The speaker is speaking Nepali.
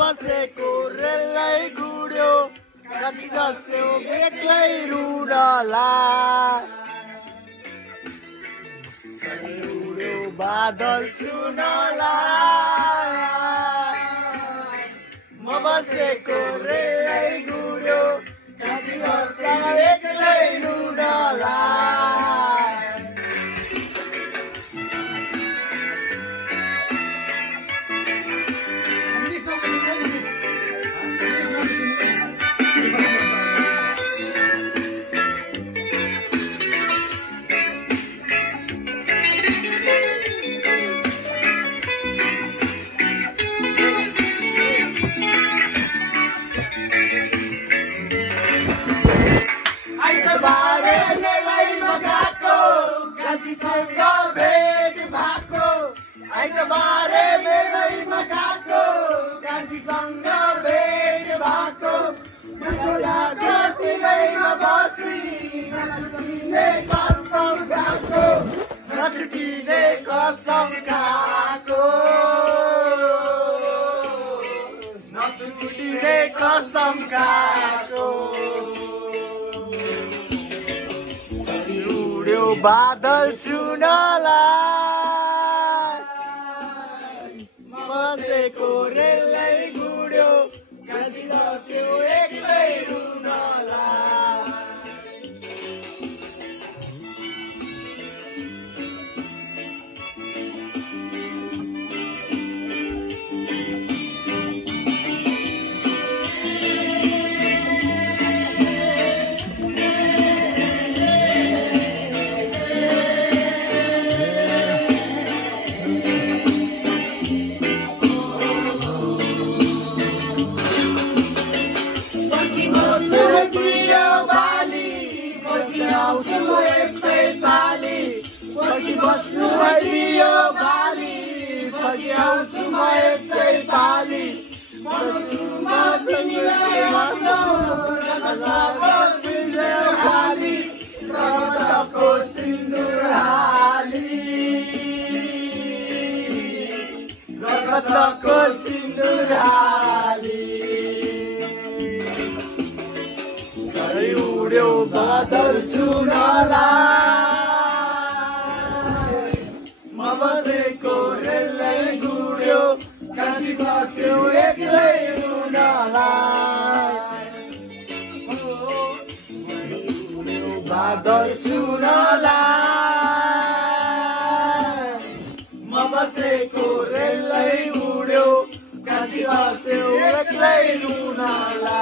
बसेको रेललाई गुड्यो कान्छी जस्यो बेग्लै रुनलाई उड्यो बादल छुनलाई म बसेको रेललाई गुड्यो कान्छी जस्यो बेग्लै रुनलाई बारे मेलैमा गएको कान्छीसँग भेट भएको आइतबारे मेलैमा गएको कान्छीसँग भेट भएको मखौलाको तिरैमा बसी नछुटिने कसम खाएको नछुटिने कसम खाएको नछुटिने कसम खाएको बादल छुनलाई बसेको रेललाई गुड्यो कान्छी जस्यो एक्लै रुनलाई बस्नु दियो बाली फर्की आउँछु म यसै पाली पढ्छु म तिमीलाई आफ्नो रगतको सिन्दुर हाली रगतको सिन्दुर हाली रगतको सिन्दुर हाली झरै उड्यो बादल छुनलाई बसेको रेललाई गुड्यो कान्छी बस्यो एक्लै रुनलाई बादल छुनलाई म बसेको रेललाई गुड्यो कान्छी बस्यो एक्लै रुनलाई